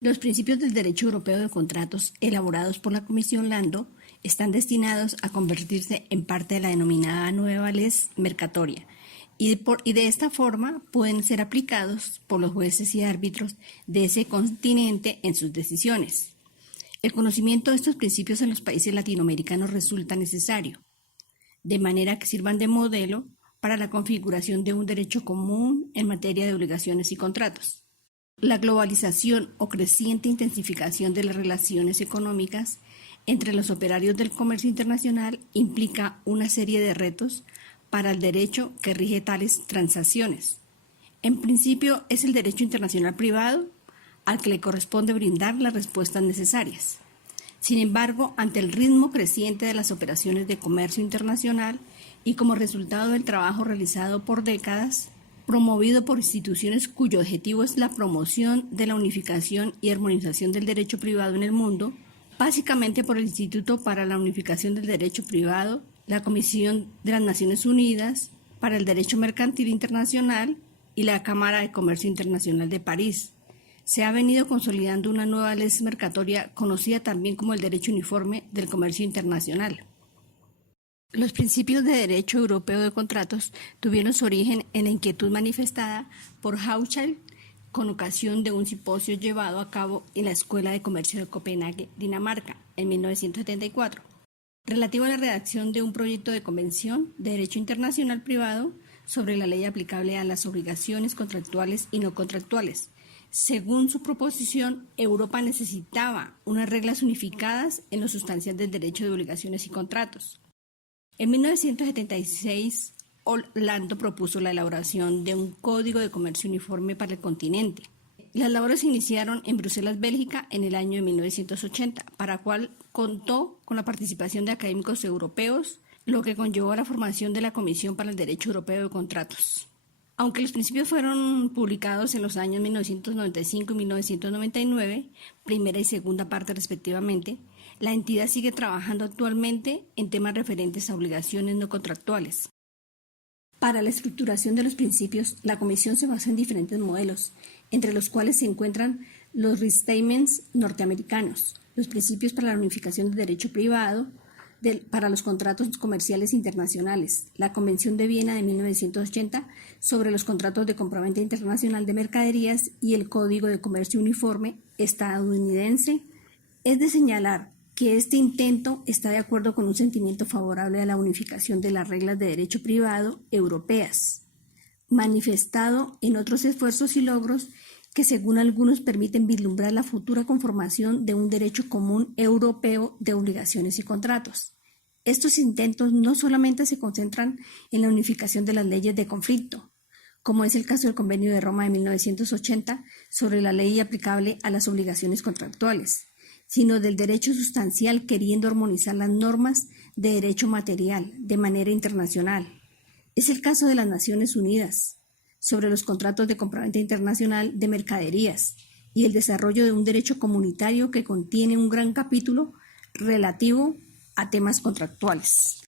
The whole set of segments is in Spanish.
Los principios del derecho europeo de contratos elaborados por la Comisión Lando están destinados a convertirse en parte de la denominada nueva les mercatoria y de esta forma pueden ser aplicados por los jueces y árbitros de ese continente en sus decisiones. El conocimiento de estos principios en los países latinoamericanos resulta necesario, de manera que sirvan de modelo para la configuración de un derecho común en materia de obligaciones y contratos. La globalización o creciente intensificación de las relaciones económicas entre los operarios del comercio internacional implica una serie de retos para el derecho que rige tales transacciones. En principio, es el derecho internacional privado al que le corresponde brindar las respuestas necesarias. Sin embargo, ante el ritmo creciente de las operaciones de comercio internacional y como resultado del trabajo realizado por décadas, promovido por instituciones cuyo objetivo es la promoción de la unificación y armonización del derecho privado en el mundo, básicamente por el Instituto para la Unificación del Derecho Privado, la Comisión de las Naciones Unidas para el Derecho Mercantil Internacional y la Cámara de Comercio Internacional de París. Se ha venido consolidando una nueva ley mercatoria conocida también como el Derecho Uniforme del Comercio Internacional. Los principios de derecho europeo de contratos tuvieron su origen en la inquietud manifestada por Hochschild con ocasión de un simposio llevado a cabo en la Escuela de Comercio de Copenhague, Dinamarca, en 1974, relativo a la redacción de un proyecto de convención de derecho internacional privado sobre la ley aplicable a las obligaciones contractuales y no contractuales. Según su proposición, Europa necesitaba unas reglas unificadas en lo sustancial del derecho de obligaciones y contratos. En 1976, Lando propuso la elaboración de un código de comercio uniforme para el continente. Las labores se iniciaron en Bruselas, Bélgica, en el año de 1980, para la cual contó con la participación de académicos europeos, lo que conllevó a la formación de la Comisión para el Derecho Europeo de Contratos. Aunque los principios fueron publicados en los años 1995 y 1999, primera y segunda parte respectivamente, la entidad sigue trabajando actualmente en temas referentes a obligaciones no contractuales. Para la estructuración de los principios, la Comisión se basa en diferentes modelos, entre los cuales se encuentran los restatements norteamericanos, los principios para la unificación del derecho privado, para los contratos comerciales internacionales, la Convención de Viena de 1980 sobre los contratos de compraventa internacional de mercaderías y el Código de Comercio Uniforme estadounidense. Es de señalar que este intento está de acuerdo con un sentimiento favorable a la unificación de las reglas de derecho privado europeas, manifestado en otros esfuerzos y logros que según algunos permiten vislumbrar la futura conformación de un derecho común europeo de obligaciones y contratos. Estos intentos no solamente se concentran en la unificación de las leyes de conflicto, como es el caso del Convenio de Roma de 1980 sobre la ley aplicable a las obligaciones contractuales, sino del derecho sustancial queriendo armonizar las normas de derecho material de manera internacional. Es el caso de las Naciones Unidas sobre los contratos de compraventa internacional de mercaderías y el desarrollo de un derecho comunitario que contiene un gran capítulo relativo a temas contractuales.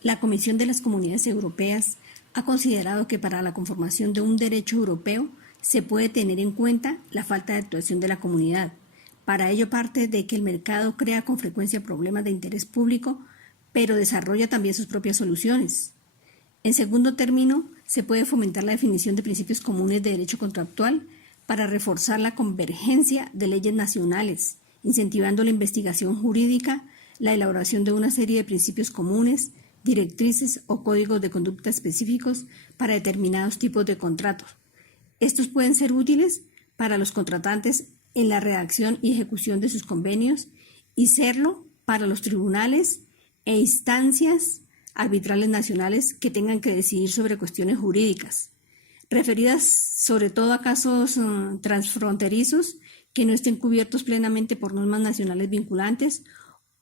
La Comisión de las Comunidades Europeas ha considerado que para la conformación de un derecho europeo se puede tener en cuenta la falta de actuación de la comunidad. Para ello parte de que el mercado crea con frecuencia problemas de interés público, pero desarrolla también sus propias soluciones. En segundo término, se puede fomentar la definición de principios comunes de derecho contractual para reforzar la convergencia de leyes nacionales, incentivando la investigación jurídica, la elaboración de una serie de principios comunes, directrices o códigos de conducta específicos para determinados tipos de contratos. Estos pueden ser útiles para los contratantes en la redacción y ejecución de sus convenios y serlo para los tribunales e instancias arbitrales nacionales que tengan que decidir sobre cuestiones jurídicas, referidas sobre todo a casos transfronterizos que no estén cubiertos plenamente por normas nacionales vinculantes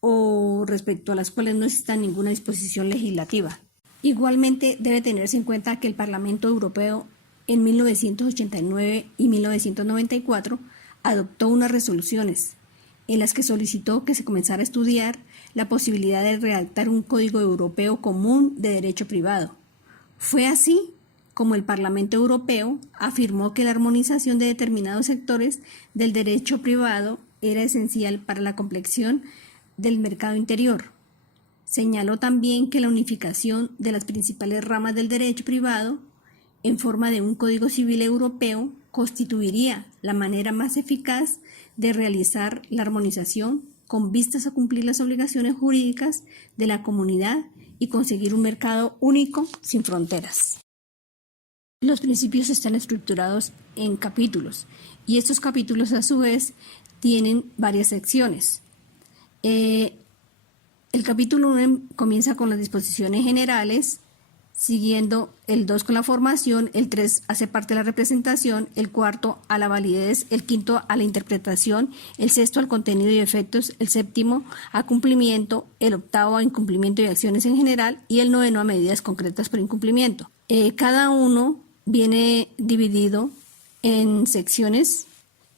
o respecto a las cuales no exista ninguna disposición legislativa. Igualmente debe tenerse en cuenta que el Parlamento Europeo en 1989 y 1994 adoptó unas resoluciones en las que solicitó que se comenzara a estudiar la posibilidad de redactar un código europeo común de derecho privado. Fue así como el Parlamento Europeo, afirmó que la armonización de determinados sectores del derecho privado era esencial para la complexión del mercado interior. Señaló también que la unificación de las principales ramas del derecho privado en forma de un Código Civil Europeo constituiría la manera más eficaz de realizar la armonización con vistas a cumplir las obligaciones jurídicas de la comunidad y conseguir un mercado único sin fronteras. Los principios están estructurados en capítulos y estos capítulos a su vez tienen varias secciones. El capítulo 1 comienza con las disposiciones generales, siguiendo el 2 con la formación, el 3 hace parte de la representación, el 4 a la validez, el 5 a la interpretación, el 6 al contenido y efectos, el 7 a cumplimiento, el 8 a incumplimiento y acciones en general y el 9 a medidas concretas por incumplimiento. Cada uno viene dividido en secciones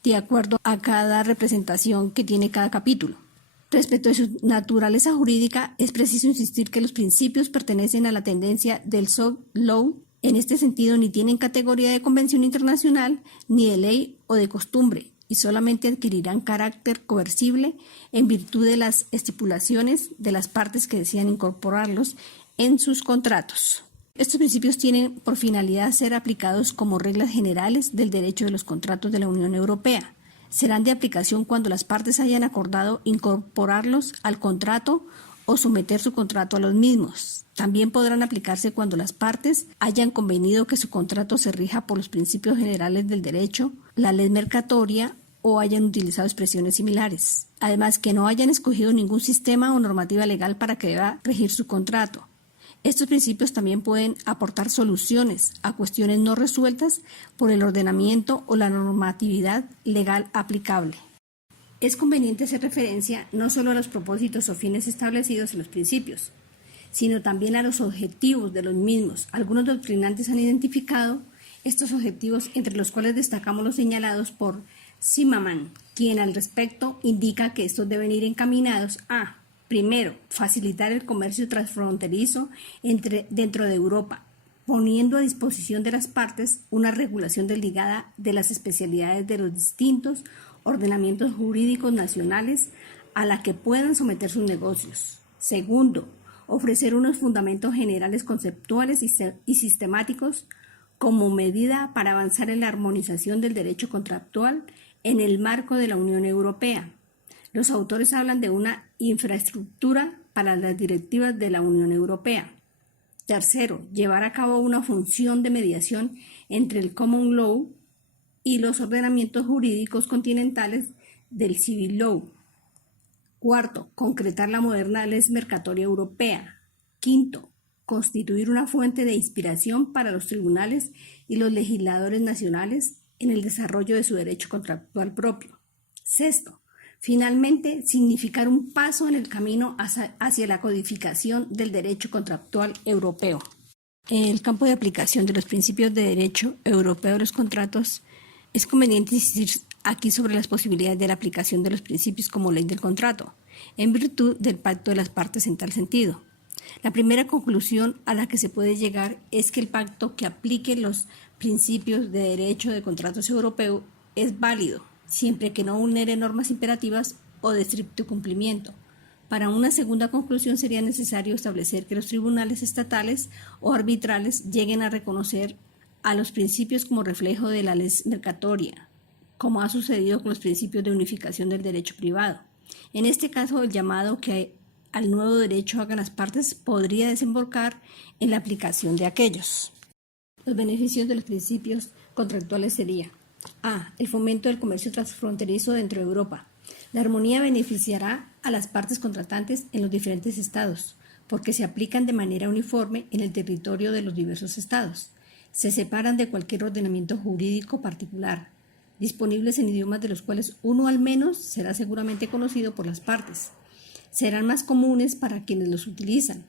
de acuerdo a cada representación que tiene cada capítulo. Respecto a su naturaleza jurídica, es preciso insistir que los principios pertenecen a la tendencia del soft law. En este sentido, ni tienen categoría de convención internacional, ni de ley o de costumbre, y solamente adquirirán carácter coercible en virtud de las estipulaciones de las partes que desean incorporarlos en sus contratos. Estos principios tienen por finalidad ser aplicados como reglas generales del derecho de los contratos de la Unión Europea. Serán de aplicación cuando las partes hayan acordado incorporarlos al contrato o someter su contrato a los mismos. También podrán aplicarse cuando las partes hayan convenido que su contrato se rija por los principios generales del derecho, la ley mercatoria o hayan utilizado expresiones similares. Además, que no hayan escogido ningún sistema o normativa legal para que deba regir su contrato. Estos principios también pueden aportar soluciones a cuestiones no resueltas por el ordenamiento o la normatividad legal aplicable. Es conveniente hacer referencia no solo a los propósitos o fines establecidos en los principios, sino también a los objetivos de los mismos. Algunos doctrinantes han identificado estos objetivos, entre los cuales destacamos los señalados por Zimmermann, quien al respecto indica que estos deben ir encaminados a: primero, facilitar el comercio transfronterizo dentro de Europa, poniendo a disposición de las partes una regulación desligada de las especialidades de los distintos ordenamientos jurídicos nacionales a la que puedan someter sus negocios. Segundo, ofrecer unos fundamentos generales conceptuales y sistemáticos como medida para avanzar en la armonización del derecho contractual en el marco de la Unión Europea. Los autores hablan de una infraestructura para las directivas de la Unión Europea. Tercero, llevar a cabo una función de mediación entre el common law y los ordenamientos jurídicos continentales del civil law. Cuarto, concretar la moderna ley mercatoria europea. Quinto, constituir una fuente de inspiración para los tribunales y los legisladores nacionales en el desarrollo de su derecho contractual propio. Sexto, finalmente, significar un paso en el camino hacia la codificación del derecho contractual europeo. En el campo de aplicación de los principios de derecho europeo de los contratos, es conveniente insistir aquí sobre las posibilidades de la aplicación de los principios como ley del contrato, en virtud del pacto de las partes en tal sentido. La primera conclusión a la que se puede llegar es que el pacto que aplique los principios de derecho de contratos europeo es válido, siempre que no vulnere normas imperativas o de estricto cumplimiento. Para una segunda conclusión sería necesario establecer que los tribunales estatales o arbitrales lleguen a reconocer a los principios como reflejo de la ley mercatoria, como ha sucedido con los principios de unificación del derecho privado. En este caso, el llamado que al nuevo derecho hagan las partes podría desembocar en la aplicación de aquellos. Los beneficios de los principios contractuales serían: A. El fomento del comercio transfronterizo dentro de Europa. La armonía beneficiará a las partes contratantes en los diferentes estados, porque se aplican de manera uniforme en el territorio de los diversos estados. Se separan de cualquier ordenamiento jurídico particular, disponibles en idiomas de los cuales uno al menos será seguramente conocido por las partes. Serán más comunes para quienes los utilizan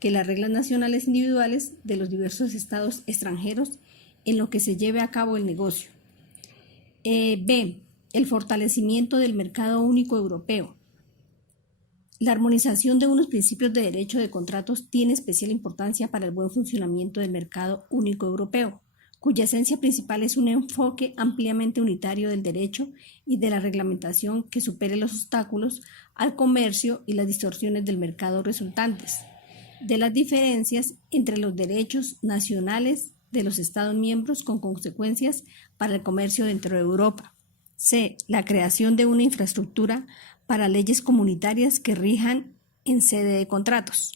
que las reglas nacionales individuales de los diversos estados extranjeros en lo que se lleve a cabo el negocio. B. El fortalecimiento del mercado único europeo. La armonización de unos principios de derecho de contratos tiene especial importancia para el buen funcionamiento del mercado único europeo, cuya esencia principal es un enfoque ampliamente unitario del derecho y de la reglamentación que supere los obstáculos al comercio y las distorsiones del mercado resultantes de las diferencias entre los derechos nacionales de los Estados miembros con consecuencias para el comercio dentro de Europa. C. La creación de una infraestructura para leyes comunitarias que rijan en sede de contratos.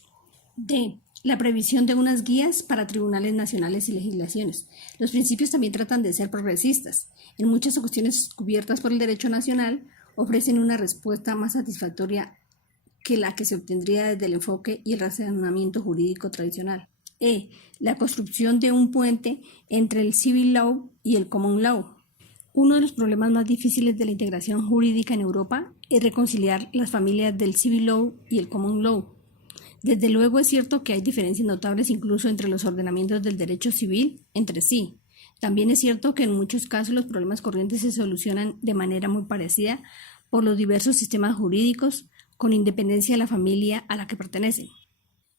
D. La previsión de unas guías para tribunales nacionales y legislaciones. Los principios también tratan de ser progresistas. En muchas cuestiones cubiertas por el derecho nacional, ofrecen una respuesta más satisfactoria que la que se obtendría desde el enfoque y el razonamiento jurídico tradicional. E. La construcción de un puente entre el civil law y el common law. Uno de los problemas más difíciles de la integración jurídica en Europa es reconciliar las familias del civil law y el common law. Desde luego es cierto que hay diferencias notables incluso entre los ordenamientos del derecho civil entre sí. También es cierto que en muchos casos los problemas corrientes se solucionan de manera muy parecida por los diversos sistemas jurídicos, con independencia de la familia a la que pertenecen.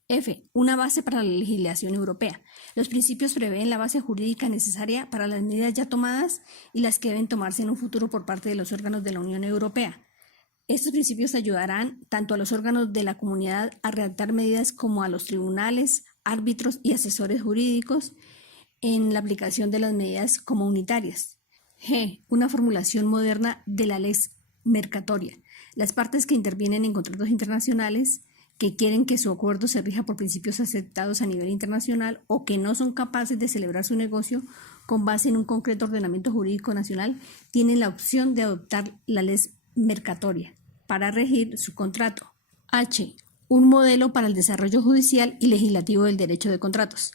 F. Una base para la legislación europea. Los principios prevén la base jurídica necesaria para las medidas ya tomadas y las que deben tomarse en un futuro por parte de los órganos de la Unión Europea. Estos principios ayudarán tanto a los órganos de la comunidad a redactar medidas como a los tribunales, árbitros y asesores jurídicos en la aplicación de las medidas comunitarias. G. Una formulación moderna de la lex mercatoria. Las partes que intervienen en contratos internacionales que quieren que su acuerdo se rija por principios aceptados a nivel internacional o que no son capaces de celebrar su negocio con base en un concreto ordenamiento jurídico nacional, tienen la opción de adoptar la lex mercatoria para regir su contrato. H. Un modelo para el desarrollo judicial y legislativo del derecho de contratos.